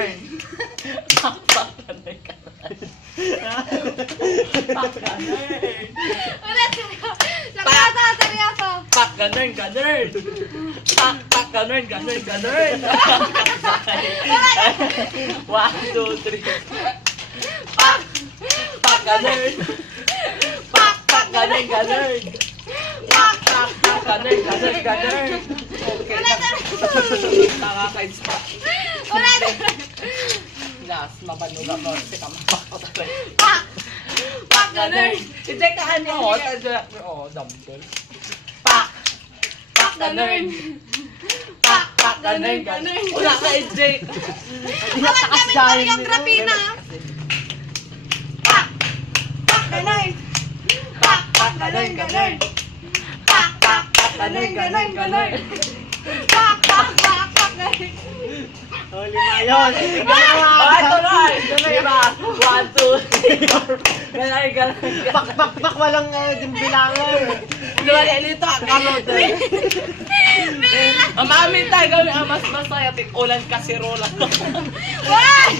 ganun. Pak, pak, ganun, ganun. Pak, ganun. Ulit, seryoso, seryoso. Pak, ganun, ganun. Pak, pak, ganun, ganun, ganun. 1, 2, 3. Pak, pak, ganun. Pak, pak, ganun, ganun. Pak, pak, pak, ganun, ganun, ganun. Okay na. Nakaka-inspire. Ulit. Last, mabanuga mo. Teka, mapakot. Pak, pak, ganun. Hindi ka ano. Oo, dumbbell. Pak, pak, ganun. Pak, pak, ganun, ganun. Wala ka, EJ. Alam kami choreography na. Pak, pak, ganun. Pak, pak, ganun, ganun. Pak, pak, pak, ganun, ganun, ganun. Pak, pak, pak, pak, ganun. Oh, lima yun. Oh, ito na. Diba? 1, 2, 3, 4. Ganun, ganun. Pak, pak, pak, walang bilangan. Diba, nito, kamot. Mami tayo gawin ang mas masaya. Tikulan kasi rola. Why?